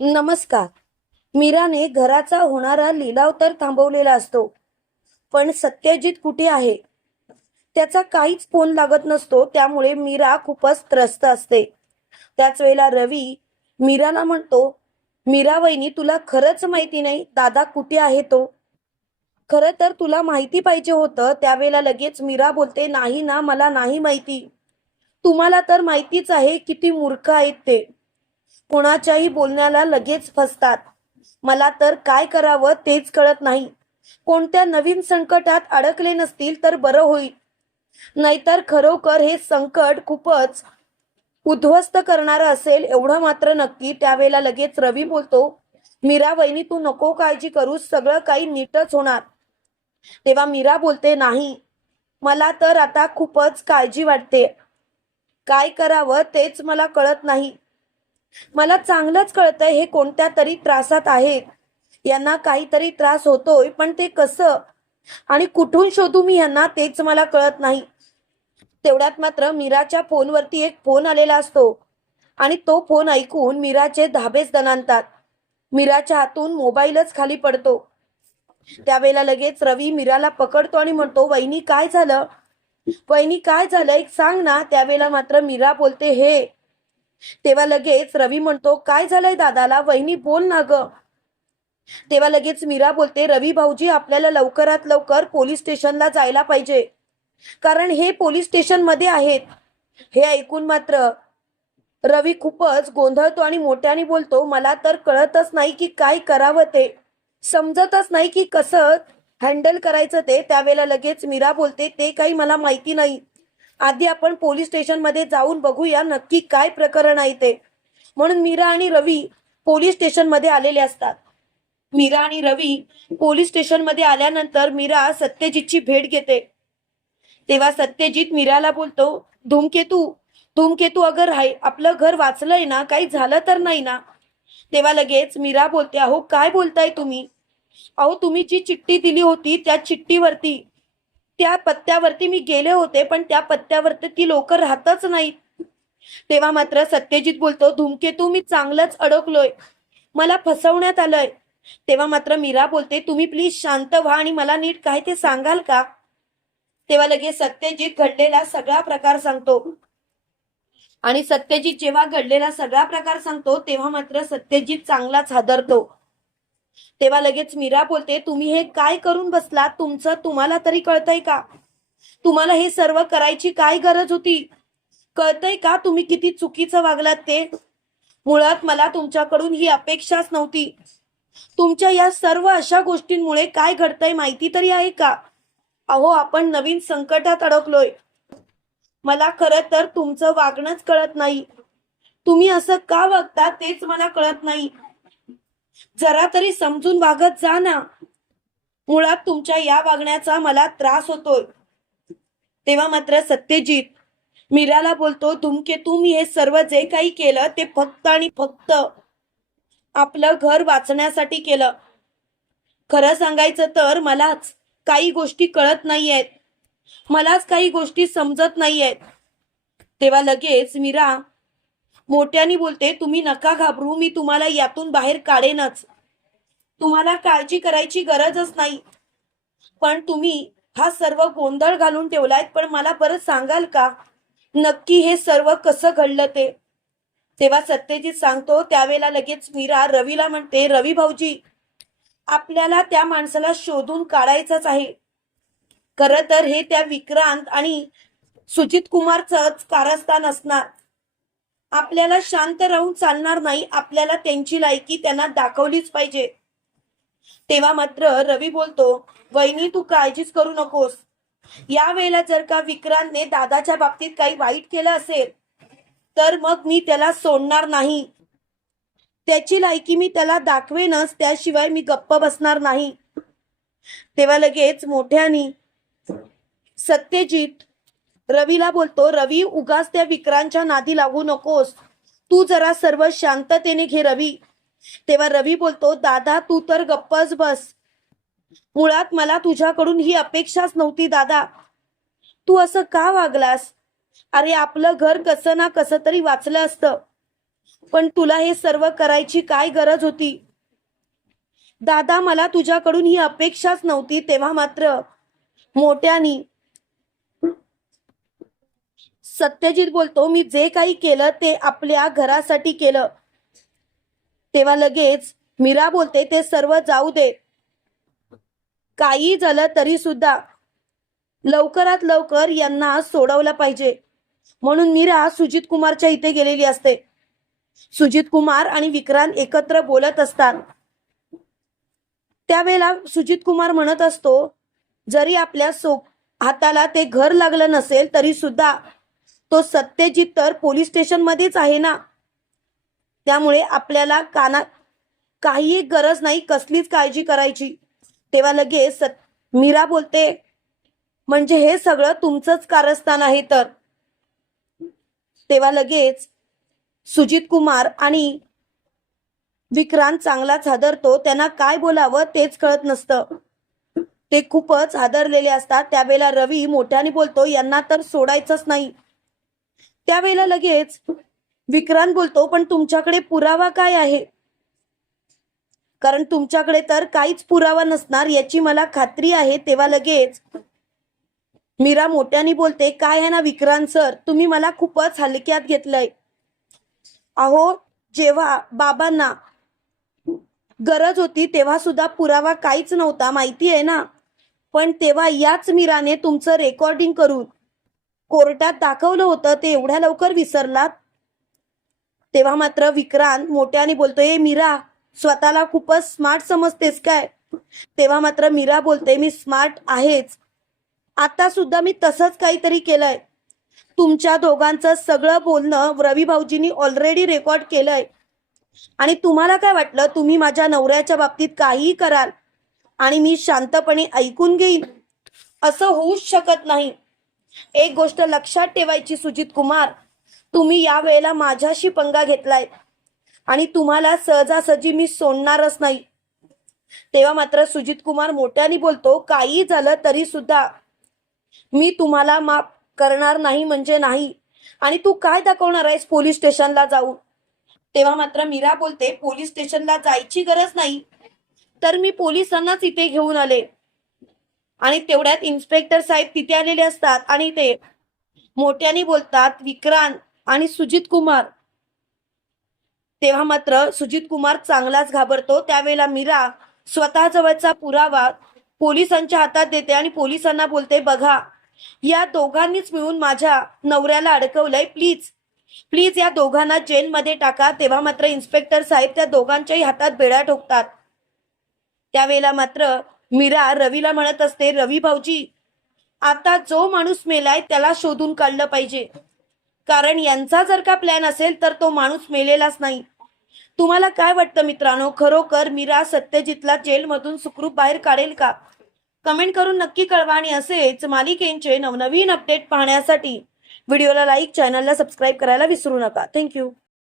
नमस्कार. मीराने घराचा होणारा लिलाव तर थांबवलेला असतो पण सत्यजित कुठे आहे? त्याचा काहीच फोन लागत नसतो त्यामुळे मीरा खूपच त्रस्त असते. त्याच वेळेला रवी मीराला म्हणतो मीरा वहिनी तुला खरंच माहिती नाही दादा कुठे आहे तो? खरं तर तुला माहिती पाहिजे होतं त्यावेळेला लगेच मीरा बोलते नाही ना मला नाही माहिती. तुम्हाला तर माहितीच आहे किती मूर्ख आहेत ते. कोणाच्याही बोलण्याला लगेच फसतात. मला तर काय करावं तेच कळत नाही. कोणत्या नवीन संकटात अडकले नसतील तर बरं होईल. नाहीतर खरोखर हे संकट खूपच उद्ध्वस्त करणारं असेल एवढं मात्र नक्की. त्यावेळेला लगेच रवी बोलतो मीरा वहिनी तू नको काळजी करू सगळं काही नीटच होणार. तेव्हा मीरा बोलते नाही मला तर आता खूपच काळजी वाटते. काय करावं तेच मला कळत नाही. मला चांगलंच कळतंय हे कोणत्या तरी त्रासात आहेत. यांना काहीतरी त्रास होतोय पण ते कसं? आणि कुठून शोधू मी यांना? तेच मला कळत नाही. तेवढ्यात मात्र मीराच्या फोनवरती एक फोन आलेला असतो. आणि तो फोन ऐकून मीराचे धाबेच दणानतात मीराच्या हातून मोबाईलच खाली पडतो. त्यावेळेला लगेच रवी मीराला पकडतो आणि म्हणतो वहिनी काय झालं? वहिनी काय झालं? एक सांग ना. त्यावेळेला मात्र मीरा बोलते हे तेव्हा लगेच रवी म्हणतो काय झालंय दादाला? वहिनी बोल ना ग. तेव्हा लगेच मीरा बोलते रवी भाऊजी आपल्याला लवकरात लवकर पोलीस स्टेशनला जायला पाहिजे. कारण हे पोलीस स्टेशनमध्ये आहेत. हे ऐकून मात्र रवी खूपच गोंधळतो आणि मोठ्याने बोलतो मला तर कळतच नाही की काय करावं ते. समजतच नाही की कसं हँडल करायचं ते. त्यावेळेला लगेच मीरा बोलते ते काही मला माहिती नाही. आधी आपण पोलीस स्टेशनमध्ये जाऊन बघूया नक्की काय प्रकरण आहे ते. म्हणून मीरा आणि रवी पोलीस स्टेशनमध्ये आलेले असतात. मीरा आणि रवी पोलीस स्टेशनमध्ये आल्यानंतर मीरा सत्यजितची भेट घेते. तेव्हा सत्यजित मीराला बोलतो धूमकेतू धूमकेतू अगर हाय आपलं घर वाचलंय ना काही झालं तर नाही ना? तेव्हा लगेच मीरा बोलते अहो काय बोलताय तुम्ही? अहो तुम्ही जी चिठ्ठी दिली होती त्या चिठ्ठीवरती त्या पत्त्यावरती मी गेले होते पण त्या पत्त्यावरती ती लोक राहतच नाहीत. तेव्हा मात्र सत्यजित बोलतो धूमकेतू मी चांगलंच अडकलोय. मला फसवण्यात आलंय. तेव्हा मात्र मीरा बोलते तुम्ही प्लीज शांत व्हा आणि मला नीट काय ते सांगाल का? तेव्हा लगेच सत्यजित घडलेला सगळा प्रकार सांगतो. आणि सत्यजित जेव्हा घडलेला सगळा प्रकार सांगतो तेव्हा मात्र सत्यजित चांगलाच हादरतो. तेव्हा लगेच मीरा बोलते तुम्ही हे काय करून बसलात? तुमचं तुम्हाला तरी कळतंय का? तुम्हाला हे सर्व करायची काय गरज होती? कळतंय का तुम्ही किती चुकीचं वागलात ते? मुळात मला तुमच्याकडून ही अपेक्षाच नव्हती. तुमच्या या सर्व अशा गोष्टींमुळे काय घडतंय माहिती तरी आहे का? अहो आपण नवीन संकटात अडकलोय. मला खरं तर तुमचं वागणंच कळत नाही. तुम्ही असं का वागता तेच मला कळत नाही. जरा तरी समजून वागत जा ना. मुळात तुमच्या या वागण्याचा मला त्रास होतोय. तेव्हा मात्र सत्यजित मीराला बोलतो तुमके तुम्ही हे सर्व जे काही केलं ते फक्त आणि फक्त आपलं घर वाचण्यासाठी केलं. खरं सांगायचं तर मलाच काही गोष्टी कळत नाहीयेत. मलाच काही गोष्टी समजत नाहीयेत. तेव्हा लगेच मीरा मोठ्याने बोलते तुम्ही नका घाबरू मी तुम्हाला यातून बाहेर काढेनच. तुम्हाला काळजी करायची गरजच नाही. पण तुम्ही हा सर्व गोंधळ घालून ठेवलाय पण मला परत सांगाल का? नक्की हे सर्व कसं घडलं ते? तेव्हा सत्यजित सांगतो त्यावेळेला लगेच मीरा रवीला म्हणते रवी भाऊजी आपल्याला त्या माणसाला शोधून काढायचंच आहे. खरं तर हे त्या विक्रांत आणि सुजित कुमारचंच कारस्थान असणार. आपल्याला शांत राहून चालणार नाही आपल्याला त्यांची लायकी त्यांना दाखवलीच पाहिजे. तेव्हा मात्र रवी बोलतो वहिनी तू काळजीच करू नकोस. या वेळेला जर का विक्रांतने दादाच्या बाबतीत काही वाईट केलं असेल तर मग मी त्याला सोडणार नाही. त्याची लायकी मी त्याला दाखवेनच त्याशिवाय मी गप्प बसणार नाही. तेव्हा लगेच मोठ्यानी सत्यजित रवीला बोलतो रवी उगाच त्या विक्रांतच्या नादी लागू नकोस. तू जरा सर्व शांततेने घे रवी. तेव्हा रवी बोलतो दादा तू तर गप्पच बस. मुळात मला तुझ्याकडून ही अपेक्षाच नव्हती दादा. तू असं का वागलास? अरे आपलं घर कसं ना कसं तरी वाचलं असतं. पण तुला हे सर्व करायची काय गरज होती? दादा मला तुझ्याकडून ही अपेक्षाच नव्हती तेव्हा मात्र. मोठ्यानी सत्यजित बोलतो मी जे काही केलं ते आपल्या घरासाठी केलं. तेव्हा लगेच मीरा बोलते ते सर्व जाऊ दे. काही झालं तरी सुद्धा लवकरात लवकर यांना सोडवलं पाहिजे. म्हणून मीरा सुजित कुमारच्या इथे गेलेली असते. सुजित कुमार आणि विक्रांत एकत्र बोलत असतात. त्यावेळेला सुजित कुमार म्हणत असतो जरी आपल्या सो हाताला ते घर लागलं नसेल तरी सुद्धा तो सत्यजित तर पोलीस स्टेशनमध्येच आहे ना? त्यामुळे आपल्याला काना काही गरज नाही कसलीच काळजी करायची. तेव्हा लगेच सत मीरा बोलते म्हणजे हे सगळं तुमचंच कारस्थान आहे तर? तेव्हा लगेच सुजित कुमार आणि विक्रांत चांगलाच हादरतो. त्यांना काय बोलावं तेच कळत नसतं. ते खूपच हादरलेले असतात. त्यावेळेला रवी मोठ्याने बोलतो यांना तर सोडायचंच नाही. त्यावेळेला लगेच विक्रांत बोलतो पण तुमच्याकडे पुरावा काय आहे? कारण तुमच्याकडे तर काहीच पुरावा नसणार याची मला खात्री आहे. तेव्हा लगेच मीरा मोठ्याने बोलते काय आहे ना विक्रांत सर तुम्ही मला खूपच हलक्यात घेतलंय. अहो जेव्हा बाबांना गरज होती तेव्हा सुद्धा पुरावा काहीच नव्हता माहिती आहे ना? पण तेव्हा याच मीराने तुमचं रेकॉर्डिंग करून कोर्टात दाखवलं होतं ते एवढ्या लवकर विसरलात. तेव्हा मात्र विक्रांत मोठ्याने बोलतोय मीरा स्वतःला खूपच स्मार्ट समजतेस काय? तेव्हा मात्र मीरा बोलते मी स्मार्ट आहेच. आता सुद्धा मी तसंच काहीतरी केलंय. तुमच्या दोघांचं सगळं बोलणं रवी भाऊजींनी ऑलरेडी रेकॉर्ड केलंय. आणि तुम्हाला काय वाटलं? तुम्ही माझ्या नवऱ्याच्या बाबतीत काहीही कराल आणि मी शांतपणे ऐकून घेईन. असं होऊच शकत नाही. एक गोष्ट लक्षात ठेवायची सुजित कुमार. तुम्ही या वेळेला माझ्याशी पंगा घेतलाय. आणि तुम्हाला सहजासहजी मी सोडणारच नाही. तेव्हा मात्र सुजित कुमार मोठ्याने बोलतो काही झालं तरी सुद्धा. मी तुम्हाला माफ करणार नाही म्हणजे नाही. आणि तू काय दाखवणार आहेस पोलीस स्टेशनला जाऊन? तेव्हा मात्र मीरा बोलते पोलीस स्टेशनला जायची गरज नाही. तर मी पोलिसांनाच इथे घेऊन आले. आणि तेवढ्यात इन्स्पेक्टर साहेब तिथे आलेले असतात आणि ते मोठ्याने बोलतात विक्रांत आणि सुजित कुमार. तेव्हा मात्र सुजित कुमार चांगलाच घाबरतो. त्यावेळेला मीरा स्वतः जवळचा पुरावा पोलिसांच्या हातात देते आणि पोलिसांना बोलते बघा या दोघांनीच मिळून माझ्या नवऱ्याला अडकवलंय. प्लीज प्लीज या दोघांना जेलमध्ये टाका. तेव्हा मात्र इन्स्पेक्टर साहेब त्या दोघांच्याही हातात बेड्या ठोकतात. त्यावेळेला मात्र मीरा रवीला म्हणत असते रवी भाऊजी आता जो माणूस मेलाय त्याला शोधून काढलं पाहिजे. कारण यांचा जर का प्लॅन असेल तर तो माणूस मेलेलाच नाही. तुम्हाला काय वाटतं मित्रांनो? खरोखर मीरा सत्यजितला जेलमधून सुखरूप बाहेर काढेल का? कमेंट करून नक्की कळवा आणि असेच मालिकेंचे नवनवीन अपडेट पाहण्यासाठी व्हिडिओला लाईक चॅनलला सबस्क्राईब करायला विसरू नका. थँक्यू